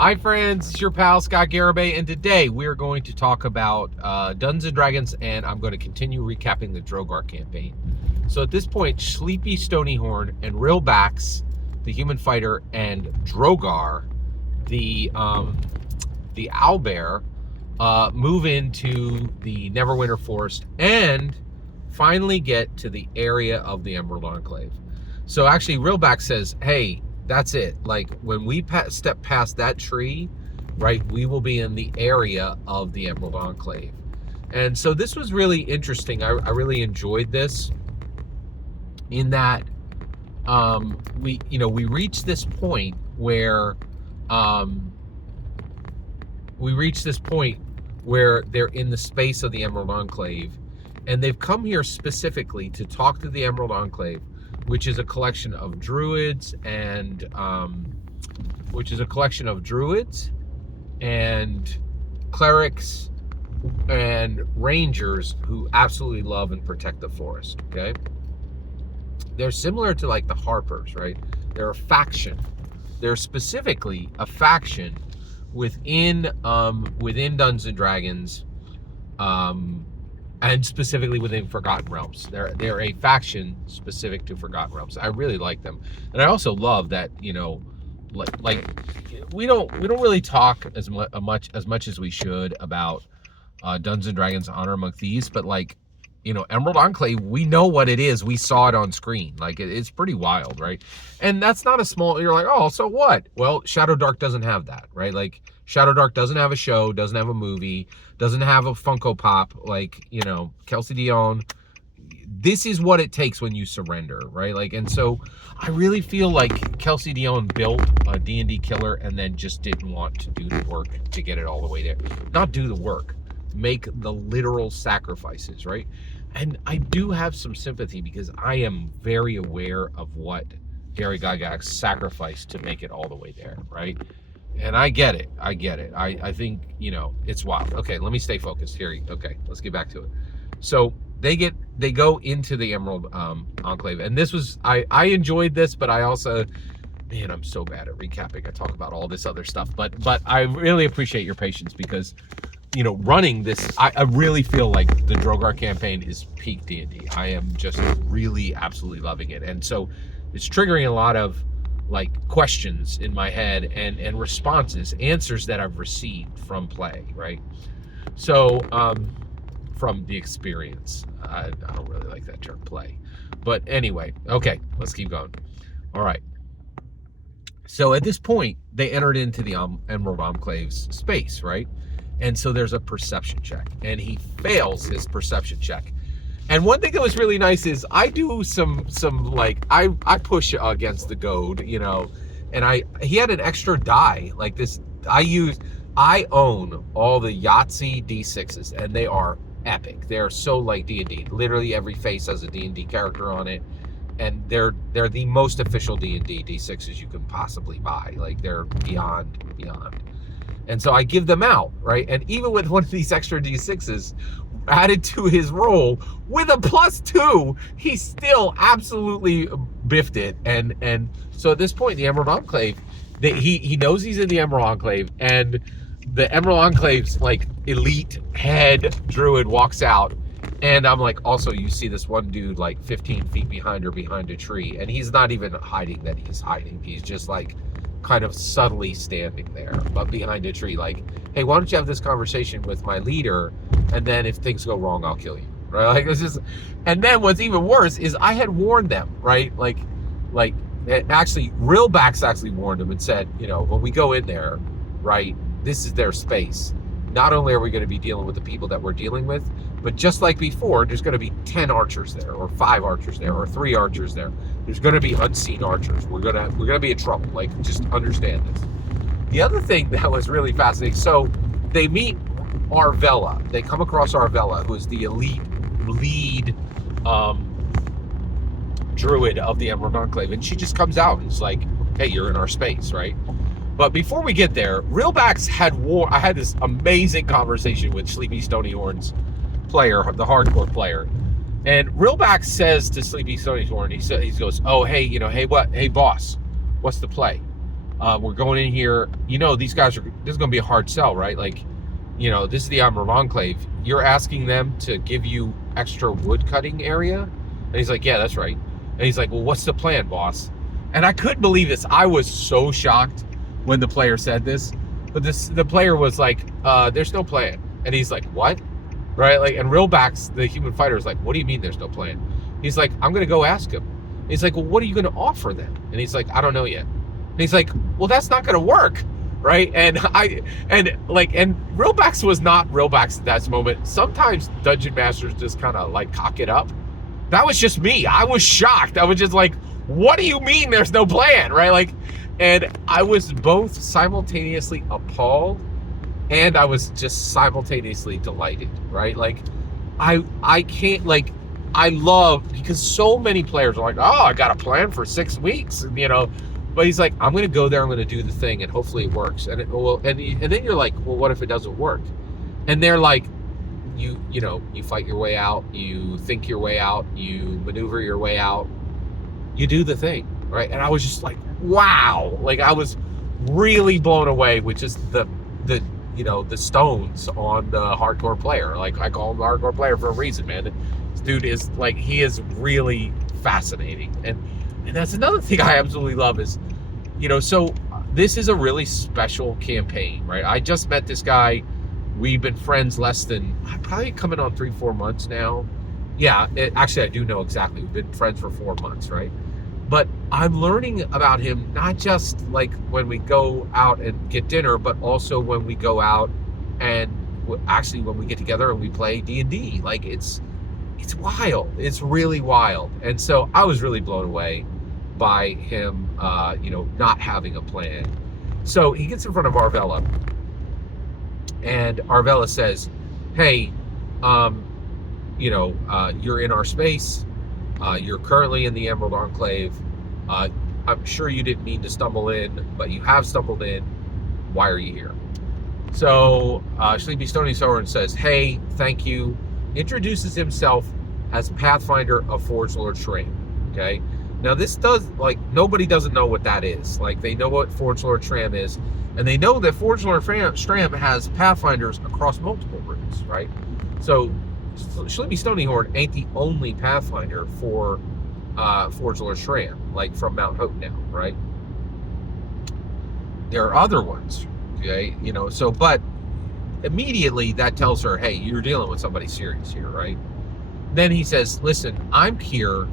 Hi friends, it's your pal Scott Garibay, and today we're going to talk about Dungeons & Dragons, and I'm going to continue recapping the Drogar campaign. So at this point, Sleepy Stonyhorn and Rilbax, the human fighter, and Drogar, the Owlbear, move into the Neverwinter Forest and finally get to the area of the Emerald Enclave. So actually, Rilbax says, hey, that's it. Like, when we step past that tree, right, we will be in the area of the Emerald Enclave. And so this was really interesting. I really enjoyed this in that we reached this point where they're in the space of the Emerald Enclave, and they've come here specifically to talk to the Emerald Enclave, which is a collection of druids and clerics and rangers who absolutely love and protect the forest. Okay, they're similar to like the Harpers, right? They're a faction. They're specifically a faction within Dungeons and Dragons, and specifically within Forgotten Realms. They're a faction specific to Forgotten Realms. I really like them, and I also love that like we don't really talk as much as we should about Dungeons and Dragons Honor Among Thieves, but like Emerald Enclave, we know what it is. We saw it on screen. Like it's pretty wild, right? And that's not a small. You're like, oh, so what? Well, Shadow Dark doesn't have that, right? Like Shadow Dark doesn't have a show, doesn't have a movie, doesn't have a Funko Pop. Like Kelsey Dion. This is what it takes when you surrender, right? Like, and so I really feel like Kelsey Dion built a D&D killer and then just didn't want to do the work to get it all the way there. Not do the work, make the literal sacrifices, right? And I do have some sympathy because I am very aware of what Gary Gygax sacrificed to make it all the way there, right? And I get it. I think, it's wild. Okay, let me stay focused here. Okay, let's get back to it. So they go into the Emerald Enclave, and this was, I enjoyed this, but I also, man, I'm so bad at recapping. I talk about all this other stuff, but I really appreciate your patience because running this, I really feel like the Drogar campaign is peak D&D. I am just really absolutely loving it. And so it's triggering a lot of like questions in my head and answers that I've received from play, right? So from the experience. I don't really like that term, play. But anyway, okay, let's keep going. All right. So at this point, they entered into the Emerald Enclave's space, right? And so there's a perception check, and he fails his perception check. And one thing that was really nice is I do some like I push against the goad, and he had an extra die like this. I own all the Yahtzee D6s, and they are epic. They're so like D&D. Literally every face has a D&D character on it, and they're the most official D&D D6s you can possibly buy. Like they're beyond. And so I give them out, right? And even with one of these extra D6s added to his roll with a +2, he still absolutely biffed it. And so at this point, the Emerald Enclave, he knows he's in the Emerald Enclave, and the Emerald Enclave's like elite head druid walks out. And I'm like, also, you see this one dude like 15 feet behind a tree, and he's not even hiding that he's hiding. He's just like kind of subtly standing there, but behind a tree, like, hey, why don't you have this conversation with my leader, and then if things go wrong, I'll kill you, right? Like this is, and then what's even worse is I had warned them, right? Like actually, Rilbax actually warned them and said, when we go in there, right, this is their space. Not only are we going to be dealing with the people that we're dealing with, but just like before, there's going to be 10 archers there, or 5 archers there, or 3 archers there. There's going to be unseen archers. We're gonna be in trouble. Like, just understand this. The other thing that was really fascinating, so they meet Arvella. They come across Arvella, who is the elite lead druid of the Emerald Enclave, and she just comes out and is like, hey, you're in our space, right? But before we get there, Rilbax I had this amazing conversation with Sleepy Stonyhorn's player, the hardcore player. And Rilbax says to Sleepy Stonyhorn, he goes, oh, hey, hey, boss, what's the play? We're going in here. These guys this is going to be a hard sell, right? Like, this is the Emerald Enclave. You're asking them to give you extra wood cutting area? And he's like, yeah, that's right. And he's like, well, what's the plan, boss? And I couldn't believe this. I was so shocked when the player said this. But the player was like, there's no plan. And he's like, what? Right? Like, and Realback's, the human fighter, is like, what do you mean there's no plan? He's like, I'm going to go ask him. He's like, well, what are you going to offer them? And he's like, I don't know yet. And he's like, well, that's not going to work. Right? And Realbacks was not Realbacks at that moment. Sometimes dungeon masters just kind of like cock it up. That was just me. I was shocked. I was just like, what do you mean there's no plan? Right? Like, and I was both simultaneously appalled and I was just simultaneously delighted, right? Like, I can't, like, I love, because so many players are like, oh, I got a plan for 6 weeks, but he's like, I'm going to go there, I'm going to do the thing, and hopefully it works. And then you're like, well, what if it doesn't work? And they're like, you fight your way out, you think your way out, you maneuver your way out, you do the thing, right? And I was just like, wow. Like, I was really blown away with just the stones on the hardcore player. Like, I call him the hardcore player for a reason, man. This dude is like, he is really fascinating. And that's another thing I absolutely love is, so this is a really special campaign, right? I just met this guy. We've been friends less than, probably coming on 3-4 months now. Yeah, actually, I do know exactly. We've been friends for 4 months, right? But I'm learning about him, not just like when we go out and get dinner, but also when we go out and actually when we get together and we play D&D. Like, it's wild. It's really wild. And so I was really blown away by him, not having a plan. So he gets in front of Arvella, and Arvella says, hey, you're in our space. You're currently in the Emerald Enclave. I'm sure you didn't mean to stumble in, but you have stumbled in. Why are you here? So Sleepy Stony Soren says, hey, thank you. Introduces himself as Pathfinder of Forge Lord Shram. Okay? Now this does, like, nobody doesn't know what that is. Like, they know what Forge Lord Shram is, and they know that Forge Lord Shram has Pathfinders across multiple roots, right? So Sleepy Stonyhorn ain't the only Pathfinder for Forge Lord Shram, like from Mount Hope now, right? There are other ones, okay? But immediately that tells her, hey, you're dealing with somebody serious here, right? Then he says, listen, I'm here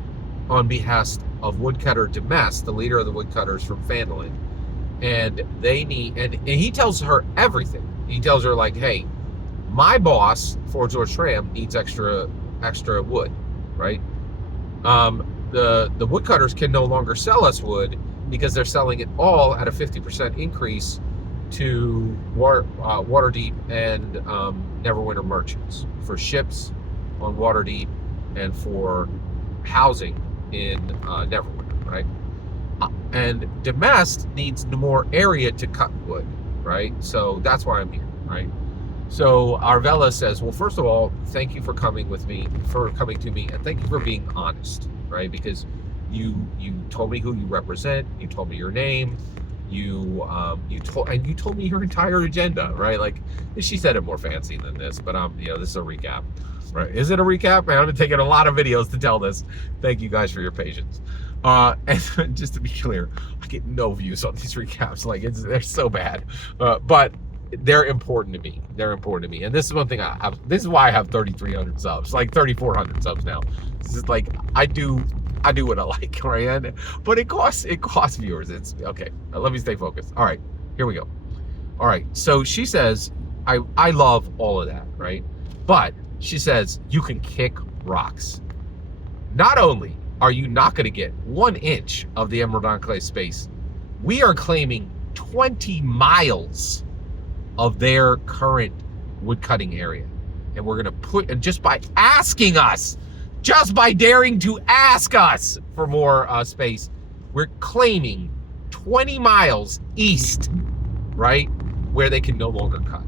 on behest of Woodcutter Demest, the leader of the Woodcutters from Phandalin, and they need, and he tells her everything. He tells her, like, hey, my boss, Forge Lord Shram, needs extra wood, right? The woodcutters can no longer sell us wood because they're selling it all at a 50% increase to Waterdeep and Neverwinter merchants for ships on Waterdeep and for housing in Neverwinter, right? And Demest needs more area to cut wood, right? So that's why I'm here, right? So Arvella says, well, first of all, thank you for coming to me, and thank you for being honest, right? Because you told me who you represent, you told me your name, you told me your entire agenda, right? Like, she said it more fancy than this, but this is a recap, right? Is it a recap? Man, I've been taking a lot of videos to tell this. Thank you guys for your patience. And just to be clear, I get no views on these recaps. Like, they're so bad, but they're important to me. They're important to me. And this is one thing this is why I have 3,300 subs, like 3,400 subs now. This is like, I do what I like, right? But it costs viewers. It's okay. Let me stay focused. All right, here we go. All right. So she says, I love all of that, right? But she says, you can kick rocks. Not only are you not going to get 1 inch of the Emerald Enclave space, we are claiming 20 miles of their current woodcutting area. And we're going to and just by asking us, just by daring to ask us for more space, we're claiming 20 miles east, right, where they can no longer cut,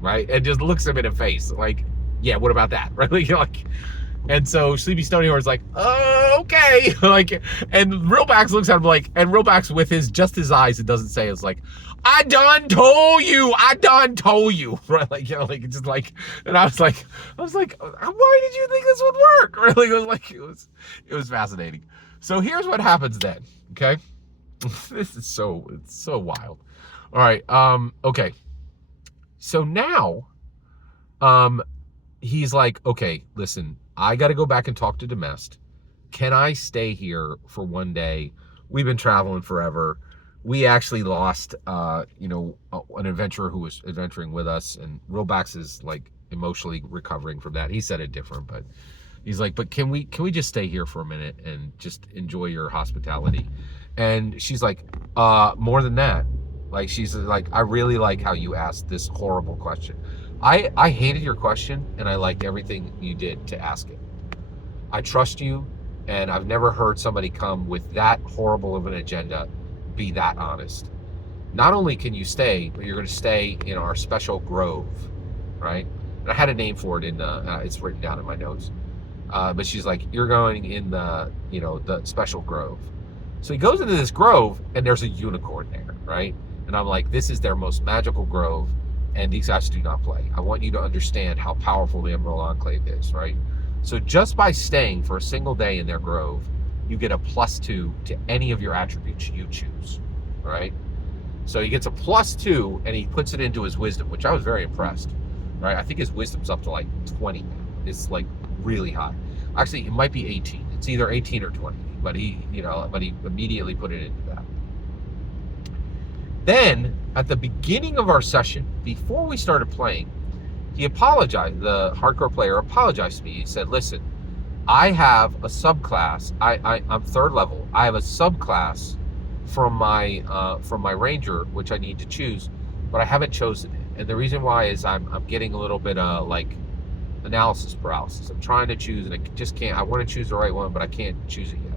right? And just looks him in the face like, yeah, what about that, right? Like, And so Sleepy Stony Horse like, oh, okay. Like, and Realbacks looks at him like, and Realbacks with his eyes, it doesn't say, it's like, I done told you, right? Like, like it's just like, and I was like, why did you think this would work? Really, it was fascinating. So here's what happens then. Okay, it's so wild. All right, okay. So now, he's like, okay, listen, I got to go back and talk to Demest. Can I stay here for one day? We've been traveling forever. We actually lost, an adventurer who was adventuring with us, and Robax is like emotionally recovering from that. He said it different, but he's like, but can we just stay here for a minute and just enjoy your hospitality? And she's like, more than that. Like, she's like, I really like how you asked this horrible question. I hated your question, and I liked everything you did to ask it. I trust you, and I've never heard somebody come with that horrible of an agenda be that honest. Not only can you stay, but you're going to stay in our special grove, right? And I had a name for it in the, it's written down in my notes. But she's like, you're going in the, the special grove. So he goes into this grove, and there's a unicorn there, right? And I'm like, this is their most magical grove, and these guys do not play. I want you to understand how powerful the Emerald Enclave is, right? So just by staying for a single day in their grove, you get a +2 to any of your attributes you choose, right? So he gets a +2, and he puts it into his wisdom, which I was very impressed, right? I think his wisdom's up to like 20 now. It's like really high. Actually, it might be 18. It's either 18 or 20, but he immediately put it into that. Then, at the beginning of our session, before we started playing, he apologized. The hardcore player apologized to me. He said, listen, I have a subclass. I'm 3rd level. I have a subclass from my ranger, which I need to choose, but I haven't chosen it. And the reason why is I'm getting a little bit of like analysis paralysis. I'm trying to choose, and I just can't. I want to choose the right one, but I can't choose it yet.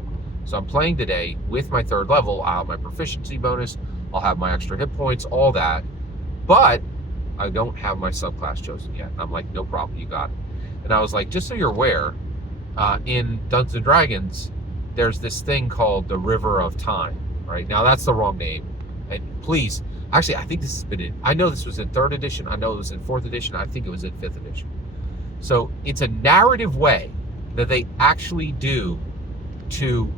So I'm playing today with my 3rd level. I'll have my proficiency bonus. I'll have my extra hit points, all that. But I don't have my subclass chosen yet. And I'm like, no problem, you got it. And I was like, just so you're aware, in Dungeons and Dragons, there's this thing called the River of Time, right? Now, that's the wrong name. And please, actually, I think this has been I know this was in 3rd edition. I know it was in 4th edition. I think it was in 5th edition. So it's a narrative way that they actually do to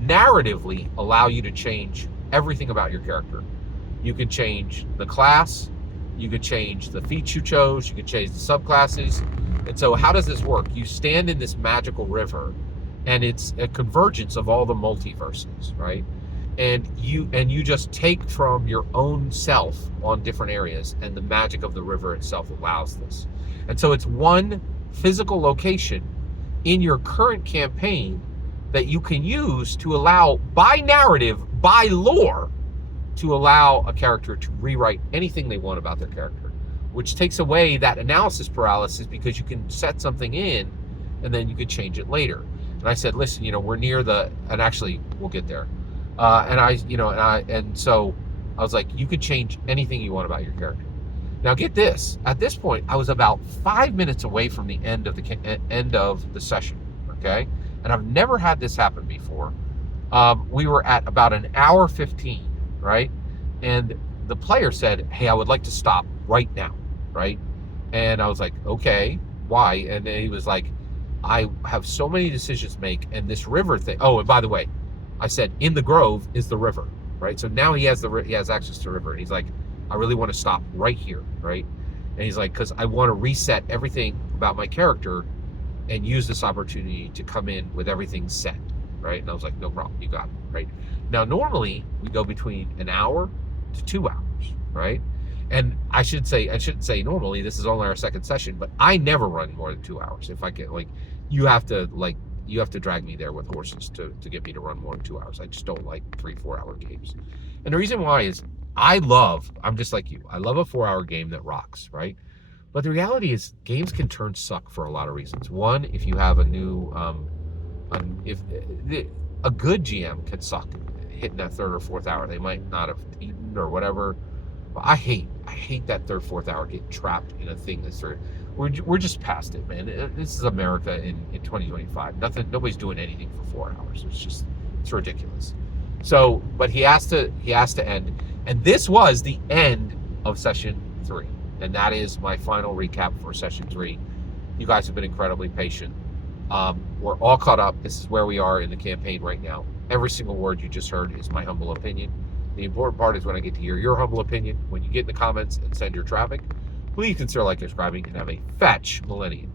narratively allow you to change everything about your character. You can change the class, you can change the feats you chose, you can change the subclasses. And so how does this work? You stand in this magical river, and it's a convergence of all the multiverses, right? And you just take from your own self on different areas, and the magic of the river itself allows this. And so it's one physical location in your current campaign that you can use to allow, by narrative, by lore, to allow a character to rewrite anything they want about their character, which takes away that analysis paralysis, because you can set something in and then you could change it later. And I said, listen, we're near and actually we'll get there. And so I was like, you could change anything you want about your character. Now get this, at this point, I was about 5 minutes away from the end of the session, okay? And I've never had this happen before. We were at about an hour 15, right? And the player said, hey, I would like to stop right now, right? And I was like, okay, why? And then he was like, I have so many decisions to make, and this river thing. Oh, and by the way, I said, in the grove is the river, right? So now he has access to the river, and he's like, I really want to stop right here, right? And he's like, because I want to reset everything about my character and use this opportunity to come in with everything set, right? And I was like, no problem, you got it, right? Now, normally, we go between an hour to 2 hours, right? And I shouldn't say normally, this is only our 2nd session, but I never run more than 2 hours. If I get, you have to drag me there with horses to get me to run more than 2 hours. I just don't like 3-4 hour games. And the reason why is I'm just like you. I love a 4-hour game that rocks, right? But the reality is games can turn suck for a lot of reasons. One, if you have a new, a good GM can suck hitting that 3rd or 4th hour. They might not have eaten or whatever. But I hate that 3rd, 4th hour getting trapped in a thing that's we're just past it, man. This is America in 2025. Nobody's doing anything for 4 hours. It's ridiculous. So, but he has to end, and this was the end of session 3, and that is my final recap for session 3. You guys have been incredibly patient. We're all caught up. This is where we are in the campaign right now. Every single word you just heard is my humble opinion. The important part is when I get to hear your humble opinion. When you get in the comments and send your traffic, please consider liking, subscribing, and have a fetch millennium.